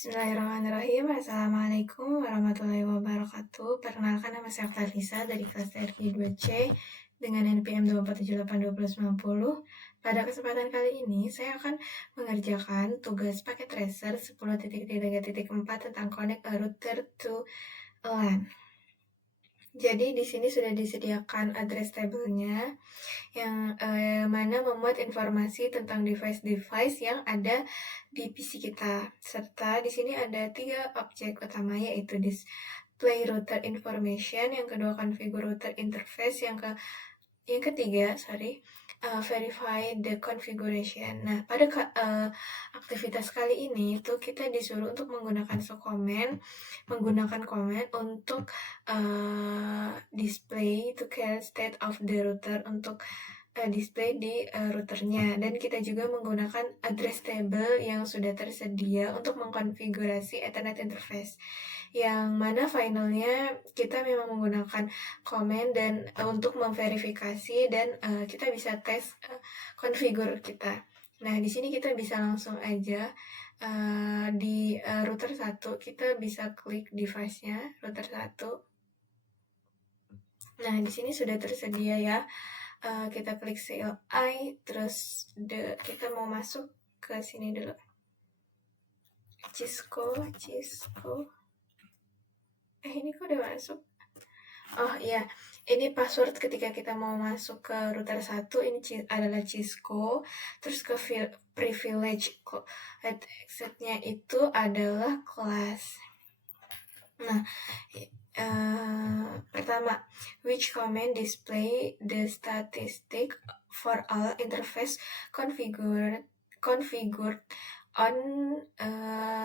Bismillahirrahmanirrahim. Assalamualaikum warahmatullahi wabarakatuh. Perkenalkan, nama saya Clarissa dari kelas TRI 2C dengan NPM 2478290. Pada kesempatan kali ini, saya akan mengerjakan tugas paket tracer 10.3.4 tentang connect a router to a LAN. Jadi di sini sudah disediakan address table-nya yang mana memuat informasi tentang device-device yang ada di PC kita. Serta di sini ada 3 objek utama, yaitu display router information, yang kedua configure router interface, yang ketiga verify the configuration. Nah, pada aktivitas kali ini tuh kita disuruh untuk menggunakan komen untuk display to current state of the router, untuk display di routernya, dan kita juga menggunakan address table yang sudah tersedia untuk mengkonfigurasi Ethernet interface, yang mana finalnya kita memang menggunakan komen dan untuk memverifikasi dan kita bisa tes configure kita. Nah, di sini kita bisa langsung aja di router 1 kita bisa klik device-nya router 1. Nah, di sini sudah tersedia ya. Kita klik CLI, terus kita mau masuk ke sini dulu. Cisco. Ini kok udah masuk? Oh iya, ini password ketika kita mau masuk ke router 1 ini adalah Cisco. Terus ke privilege exit-nya itu adalah kelas. Nah, pertama, which command display the statistic for all interface configured on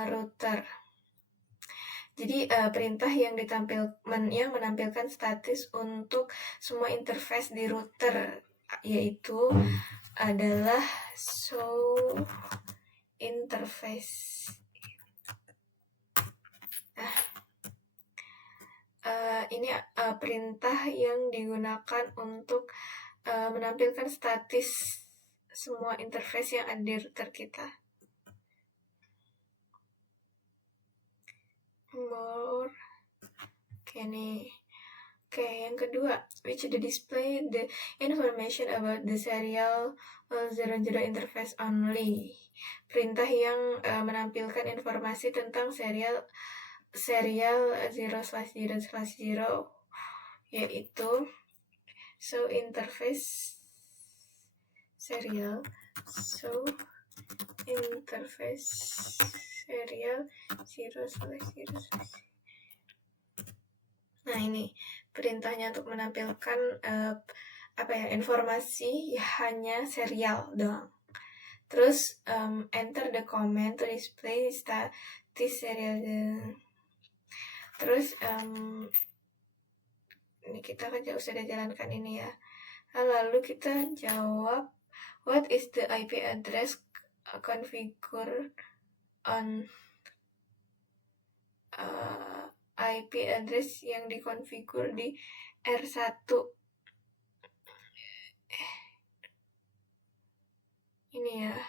router. Jadi perintah yang menampilkan status untuk semua interface di router, yaitu adalah show interface. Ini perintah yang digunakan untuk menampilkan status semua interface yang ada di router kita. More. Yang kedua, which display the information about the serial 00 interface only. Perintah yang menampilkan informasi tentang serial 0/0/0, yaitu show interface serial 0/0/0. Nah, ini perintahnya untuk menampilkan informasi hanya serial doang. Terus enter the command to display status serial. Terus ini kita kan sudah jalankan ini ya. Lalu kita jawab, what is the IP address configured on IP address yang dikonfigur di R1. Ini ya,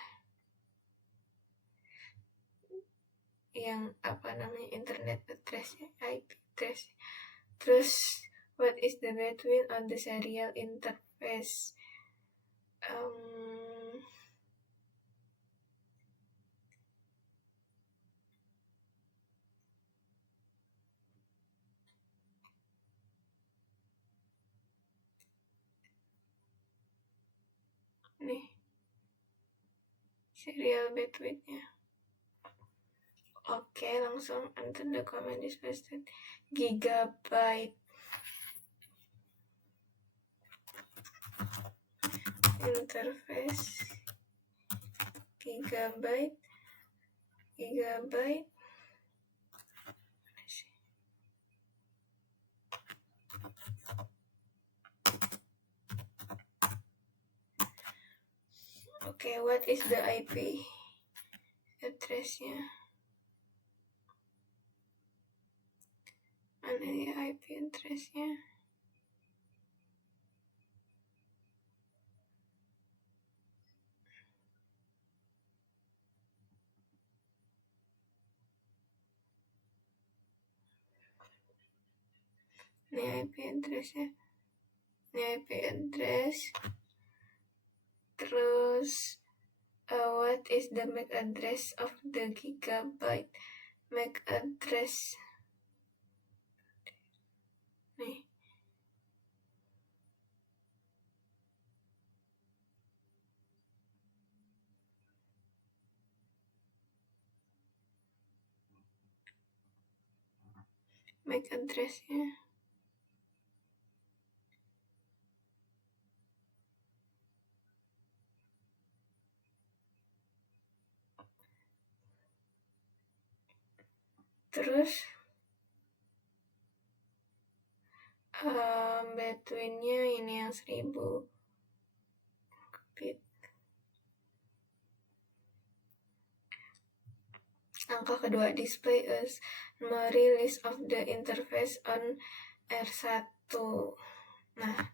yang internet addressnya, IP address. Terus what is the between on the serial interface? Nih, serial bandwidth-nya. Oke, langsung enter the command display gigabyte. Interface gigabyte. Oke, what is the IP address-nya? Mana ya IP address-nya? Ini IP address-nya. Ini IP address. Terus what is the MAC address of the gigabyte MAC address? Nih. MAC address-nya. Terus between-nya ini yang 1000 bit. Angka kedua, display a summary list of the interface on R1. Nah,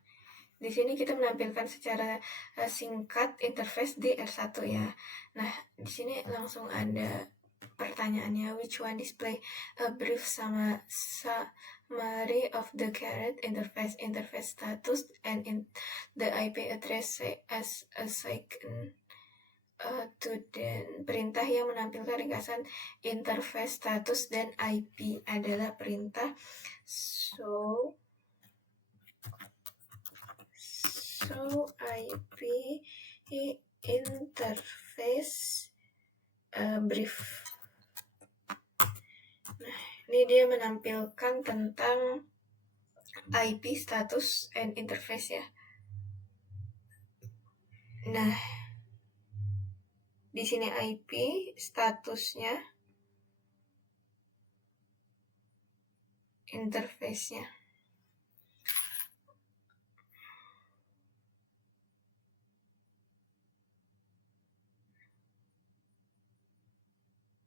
di sini kita menampilkan secara singkat interface di R1 ya. Nah, di sini langsung ada pertanyaannya, which one display a brief summary of the current interface status and the IP address as a second to then. Perintah yang menampilkan ringkasan interface status dan IP adalah perintah show IP interface brief. Nah, ini dia menampilkan tentang IP status and interface ya. Nah, di sini IP statusnya, interface-nya.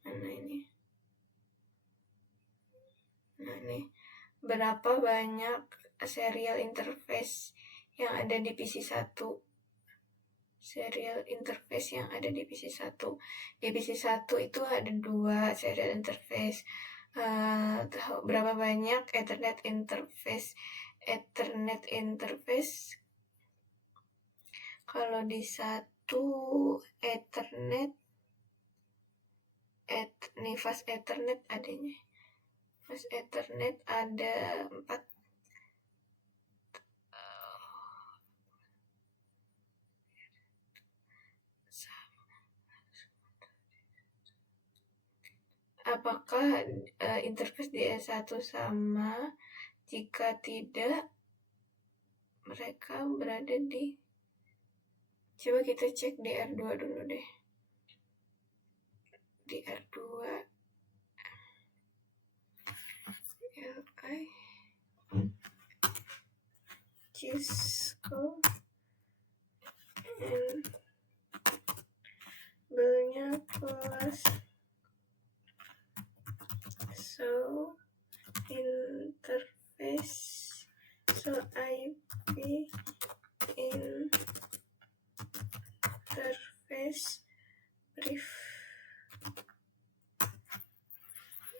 Mana ini? Nah, ini berapa banyak serial interface yang ada di PC1? Serial interface yang ada di PC1. Di PC1 itu ada 2 serial interface. Berapa banyak Ethernet interface? Kalau di satu Ethernet, nih fast Ethernet adanya. Fast Ethernet ada 4. Apakah interface di R1 sama? Jika tidak, mereka berada di... Coba kita cek di R2 dulu deh. Di R2 LI Cisco and belnya kelas so interface so IP interface brief.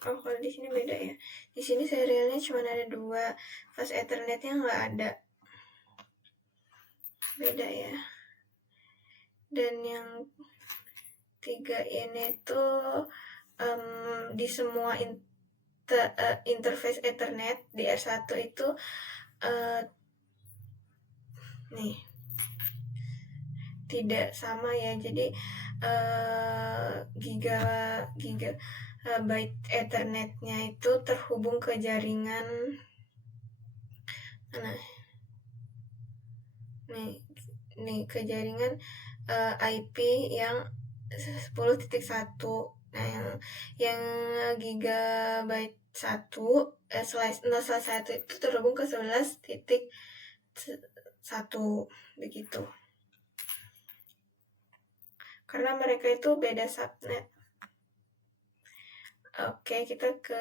Oh, kalau di sini beda ya. Di sini serialnya cuma ada 2, fast Ethernetnya nggak ada. Beda ya. Dan yang 3 ini tuh di semua interface Ethernet di R1 itu nih tidak sama ya. Jadi gigabyte Ethernetnya itu terhubung ke jaringan nih ke jaringan IP yang 10.1. Nah, yang gigabyte 1/1 itu terhubung ke 11.1 begitu. Karena mereka itu beda subnet. Oke, kita ke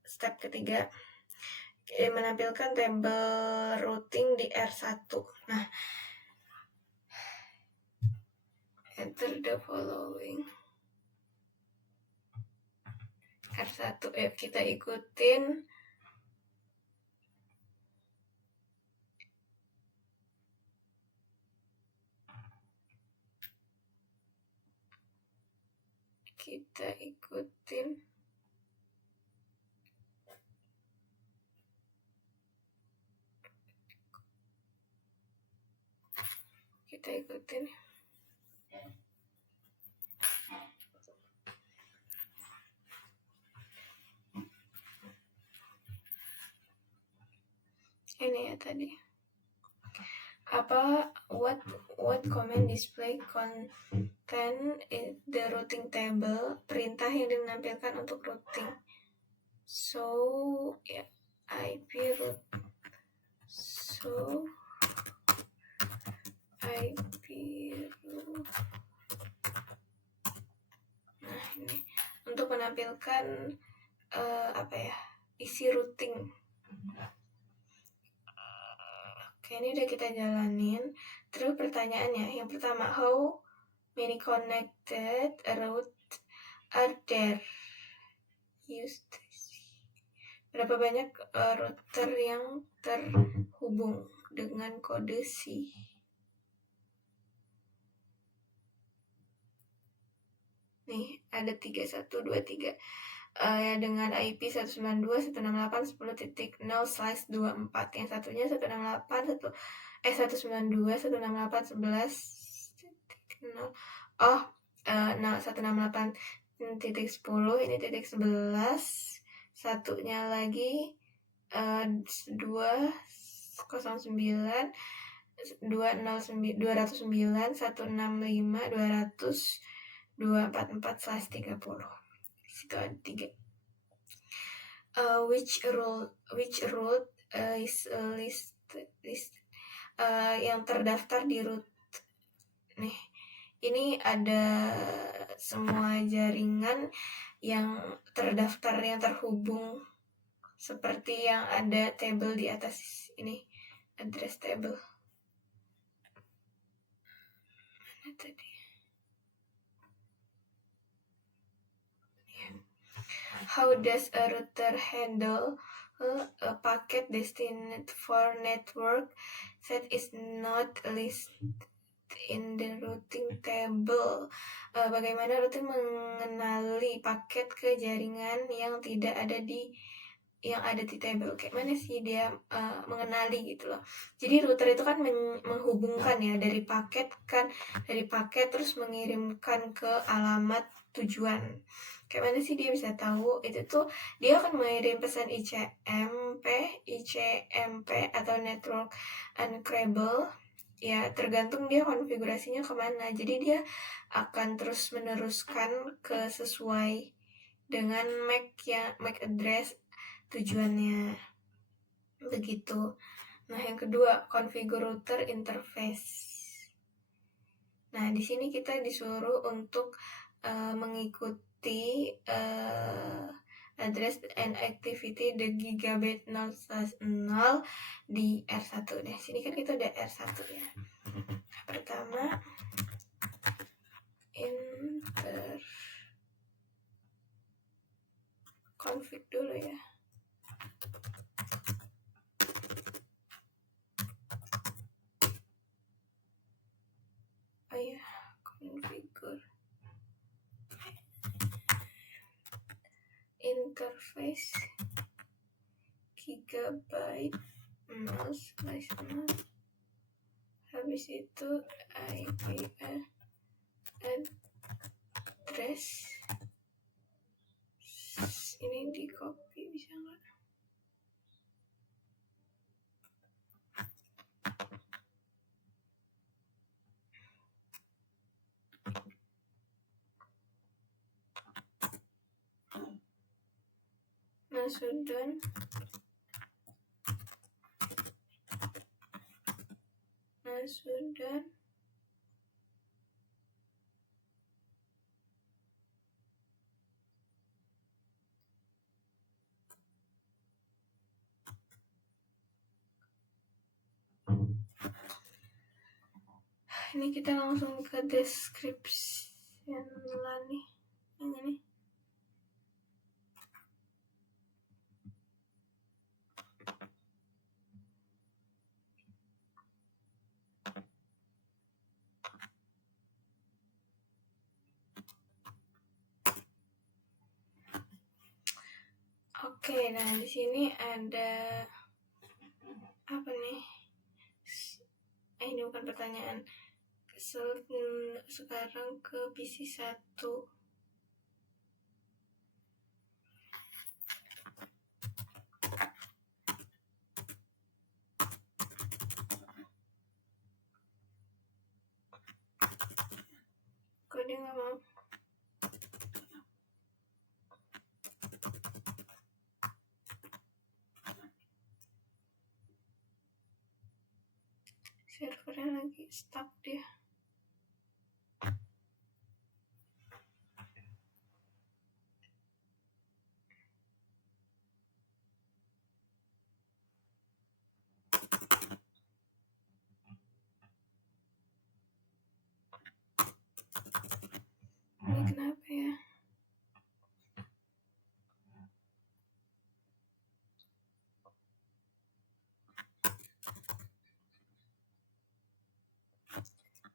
step ketiga. Menampilkan tabel routing di R1. Nah, enter the following. R1, kita ikutin kita ikutin. Ini ya tadi. What comment display content in the routing table, perintah yang dinampilkan untuk routing. So ya, IP root. So IP root. Nah, ini untuk menampilkan isi routing. Oke, ini udah kita jalanin. Terus pertanyaannya, yang pertama, how many connected route are there used? Berapa banyak router yang terhubung dengan kode C? Nih, ada 3, 1, 2, 3. Dengan IP 192.168.10.0/24. Yang satunya 192.168.11.0. 168.10 ini titik 11. Satunya lagi 209 209.165.200.244/30. Situ ada 3. Which route is yang terdaftar di root. Nih, ini ada semua jaringan yang terdaftar, yang terhubung, seperti yang ada table di atas ini, address table. Mana tadi? How does a router handle a packet destined for network that is not listed in the routing table? Bagaimana router mengenali paket ke jaringan yang tidak ada di table? Kayak mana sih dia mengenali gitu loh. Jadi router itu kan menghubungkan ya dari paket terus mengirimkan ke alamat tujuan. Kayak mana sih dia bisa tahu? Itu tuh dia akan mengirim pesan ICMP atau network uncredible. Ya, tergantung dia konfigurasinya kemana. Jadi dia akan terus meneruskan ke sesuai dengan MAC address tujuannya. Begitu. Nah, yang kedua, configure router interface. Nah, di sini kita disuruh untuk mengikuti address and activity the gigabit 0/0 di R1. Nah, sini kan kita udah R1 ya. Pertama, config dulu ya. Configure interface gigabyte 0/0. Habis itu IP address. Ini di copy bisa nggak? Nah, sudah. Ini kita langsung ke description lah nih. Yang ini. Oke, nah di sini ada apa nih? Ini bukan pertanyaan. Sekarang ke PC 1. Kok dia nggak mau? Servernya lagi stuck dia. Ini kenapa ya?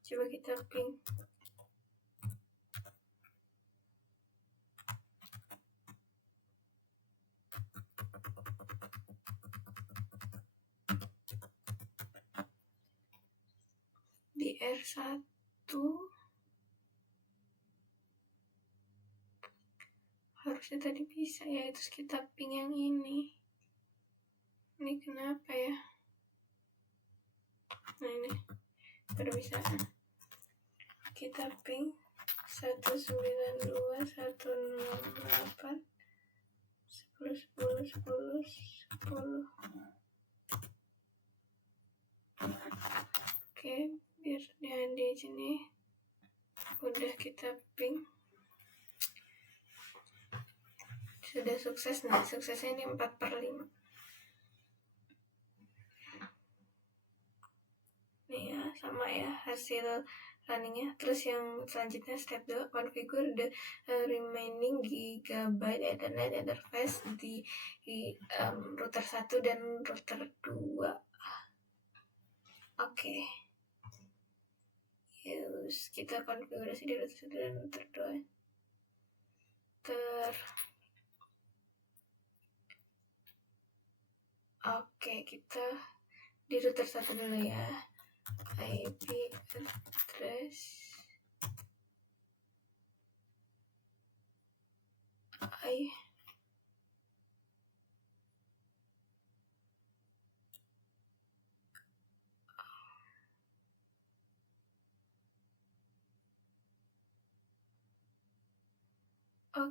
Coba kita ping. Di R1 harusnya tadi bisa ya, terus kita ping yang ini kenapa ya? Nah ini baru bisa. Kita ping 192.168.10.10.10.10. Oke, biar di sini udah kita ping. Sudah sukses. Nah, suksesnya ini 4/5. Nih ya, sama ya hasil runningnya. Terus yang selanjutnya step 2, configure the remaining gigabyte Ethernet interface di router 1 dan router 2. Oke. Yes, kita konfigurasi di router 1 dan router 2. Oke, kita di router 1 dulu ya. IP address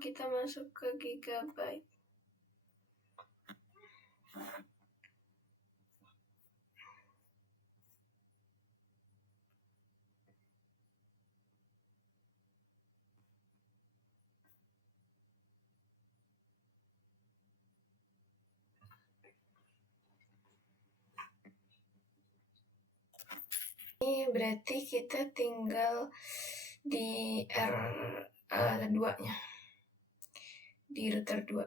kita masuk ke gigabyte. Ini berarti kita tinggal di R2 nya, di router 2.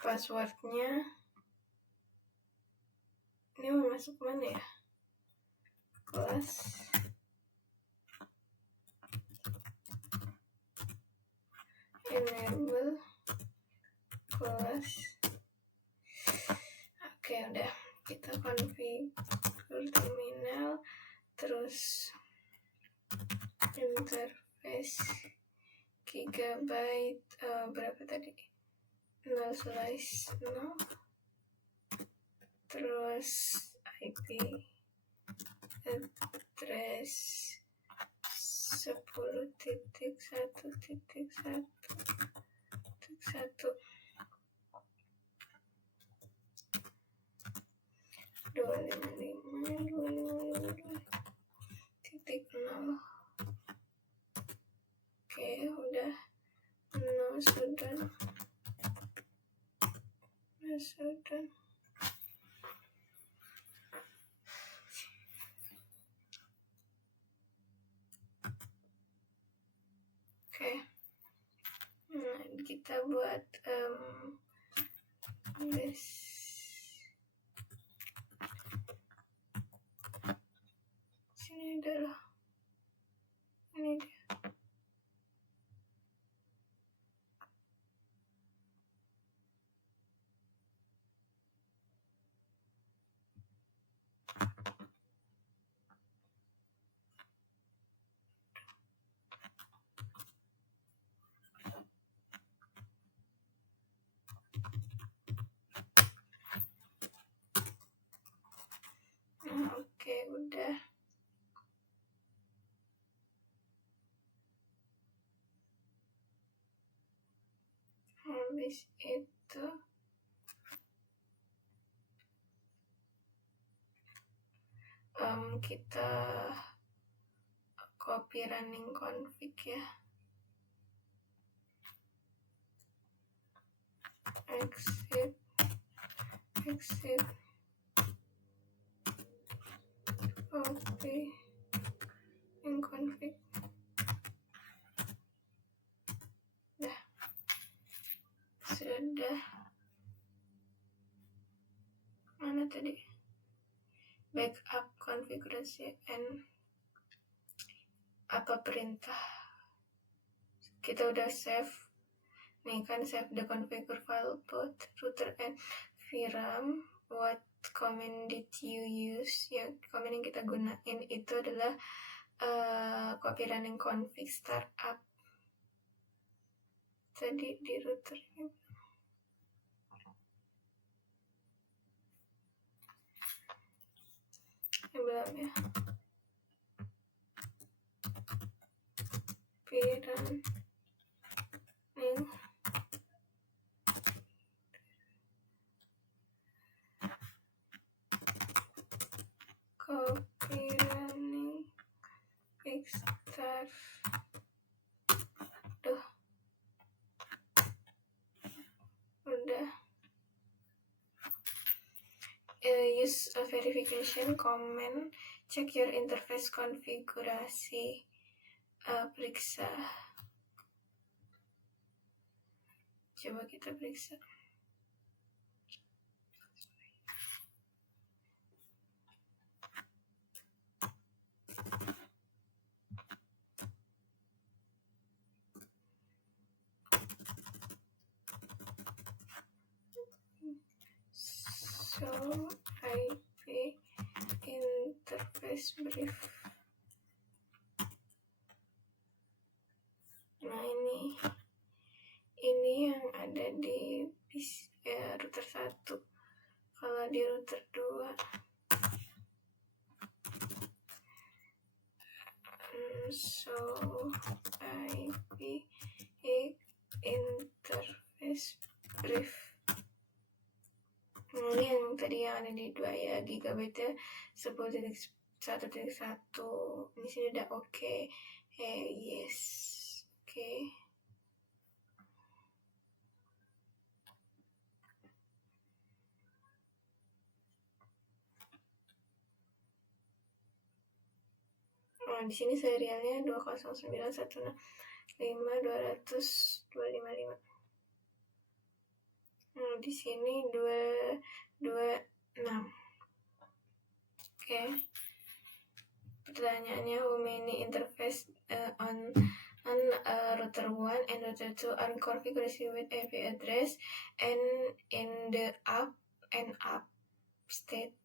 Passwordnya ini mau masuk mana ya? Kelas enable kelas. Oke, udah kita configure terminal, terus interface gigabyte berapa tadi? 0/0. Terus IP address 10.1.1.1 255.255.0. Oke, udah. Sudah. Oke. Nah, kita buat sini adalah ini dia. sudah. Habis itu kita copy running config ya. Exit copy in config. Sudah. Mana tadi? Backup konfigurasi and apa perintah. Kita udah save. Nih kan save the configure file both router and VRAM. What command did you use? Ya, command yang kita gunain itu adalah copy running config startup. Tadi di routernya belum ya. VRAM nih. Copy running start. Udah. Use a verification command, check your interface konfigurasi, periksa. Coba kita periksa. So IP interface brief. Nah ini yang ada di router 1. Kalau di router 2 so IP interface brief. Ini yang tadi yang ada di 2 ya, gigabyte 10.1.1. Ini sini udah oke. Yes. Oke. Di sini serialnya 209.165.200.255. Di sini 226. Oke. Pertanyaannya, how many interface on router 1 and router 2 are configured with IP address and in the up state?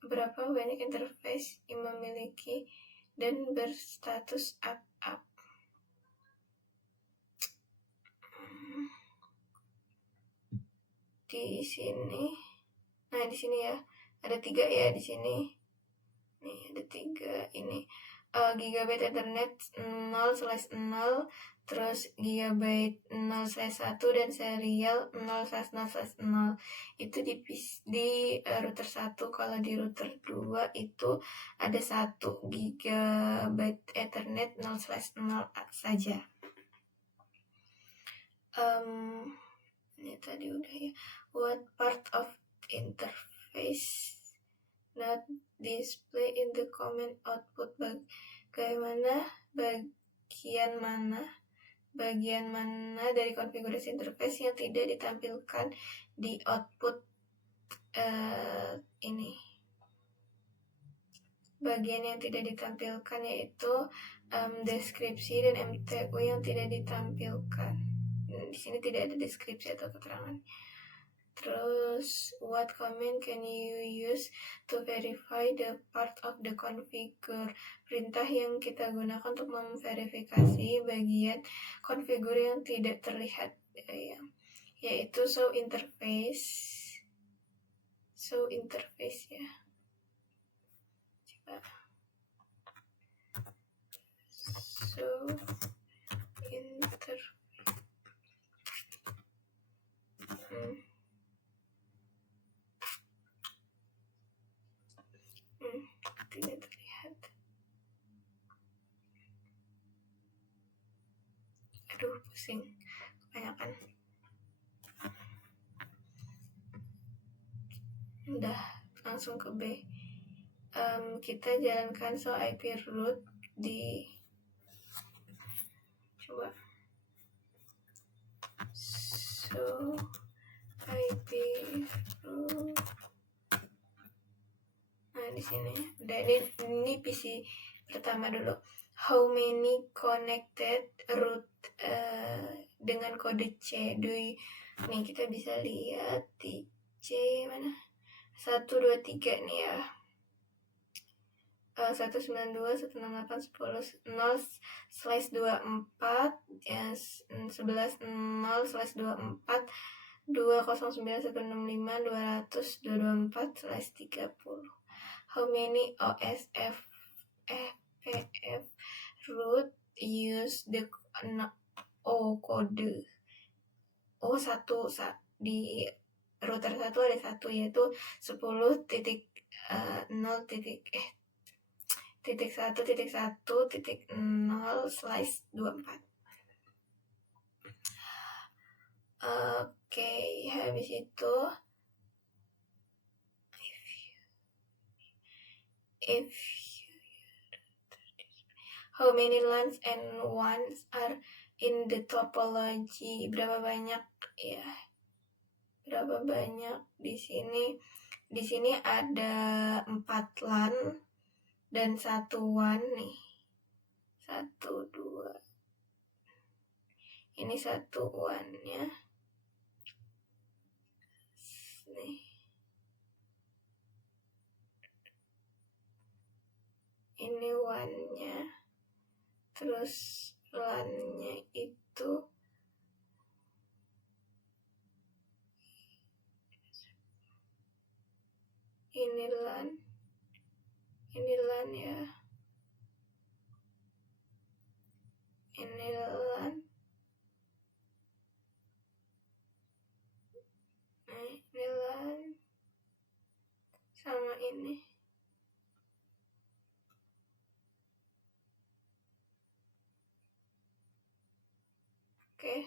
Berapa banyak interface yang memiliki dan berstatus up? Di sini, nah di sini ya ada 3 ya di sini. Nih ada 3 ini. Gigabyte Ethernet 0/0, terus gigabyte 0/1 dan serial 0/0/0. Itu di router 1. Kalau di router 2 itu ada 1 gigabyte Ethernet 0/0 saja. Ini tadi udah ya. What part of interface not display in the command output? Bagian mana dari konfigurasi interface yang tidak ditampilkan di output ini? Bagian yang tidak ditampilkan yaitu deskripsi dan MTU yang tidak ditampilkan. Di sini tidak ada deskripsi atau keterangan. Terus, what command can you use to verify the part of the configure? Perintah yang kita gunakan untuk memverifikasi bagian konfigur yang tidak terlihat, yaitu show interface ya. coba. So tidak terlihat. Aduh, pusing kebanyakan. Udah, langsung ke B. Kita jalankan so IP root di coba. So IP root. Nah, di sini udah, ini PC pertama dulu. How many connected root dengan kode C? Nih kita bisa lihat di C mana? 1, 2, 3 nih ya. 192.168.10.0/24 ya, 11.0/24 209.165.200.224/30. How many OSF FPF root use the O code? O1 di router 1 ada 1, yaitu 10.0.1.1.0/24. Oke, habis itu how many lines and ones are in the topology? Berapa banyak ya? Berapa banyak di sini? Di sini ada 4 LAN dan 1 WAN nih. 1, 2. Ini 1 WAN-nya. Nih. Ini WAN-nya. Terus LAN-nya itu ini LAN ya. Ini LAN. Ini LAN sama ini. Oke.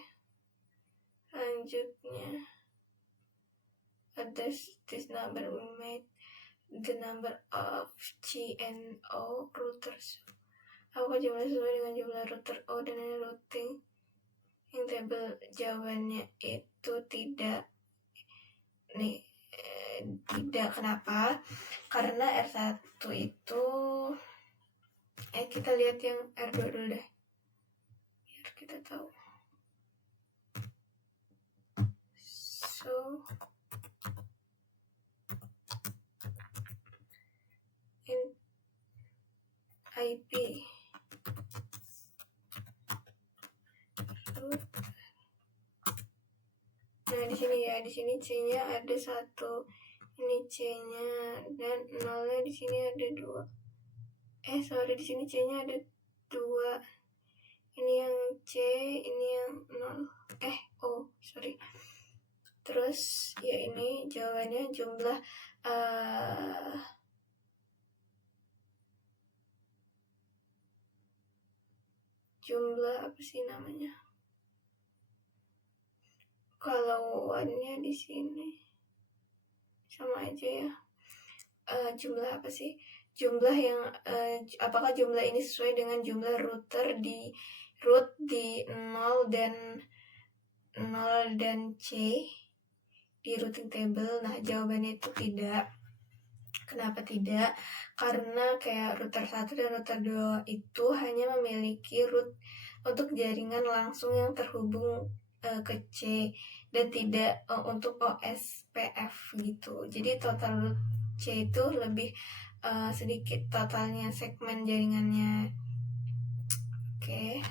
Selanjutnya this number made the number of C and O routers. Apakah jumlah sesuai dengan jumlah router O dan routing yang tabel? Jawabannya itu tidak. Nih, tidak. Kenapa? Karena R1 itu kita lihat yang R2 dulu deh biar kita tahu. So in IP root. Nah, di sini ya, di sini C-nya ada 1. Ini C-nya dan 0-nya di sini ada 2. Di sini C-nya ada 2. Ini yang C, ini yang 0. Sorry. Terus ya ini jawabannya jumlah apa sih namanya? Kalau one-nya di sini sama aja ya. Jumlah apa sih? Jumlah yang apakah jumlah ini sesuai dengan jumlah router di root di 0 dan C di routing table? Nah, jawabannya itu tidak. Kenapa tidak? Karena kayak router 1 dan router 2 itu hanya memiliki root untuk jaringan langsung yang terhubung ke C dan tidak untuk OSPF gitu. Jadi total root C itu lebih sedikit totalnya segmen jaringannya. Oke.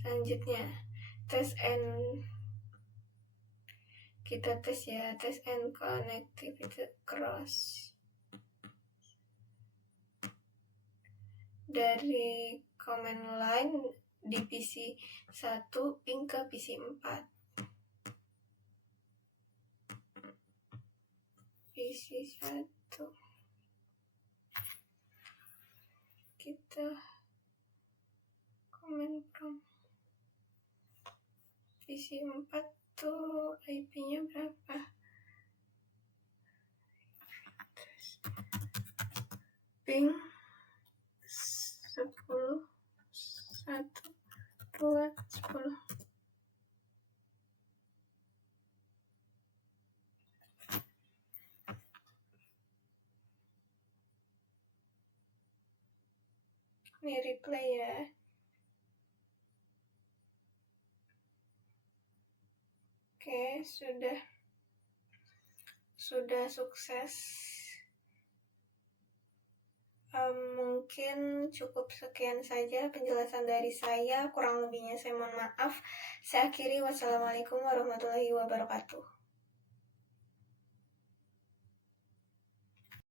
Selanjutnya kita tes and connectivity cross. dari command line di PC 1 ping ke PC 4. PC 1 kita command from PC 4 tuh IP-nya berapa? Ping 10 1 2 10. Ini replay ya. Oke, sudah sukses. Mungkin cukup sekian saja penjelasan dari saya. Kurang lebihnya saya mohon maaf. Saya akhiri. Wassalamualaikum warahmatullahi wabarakatuh.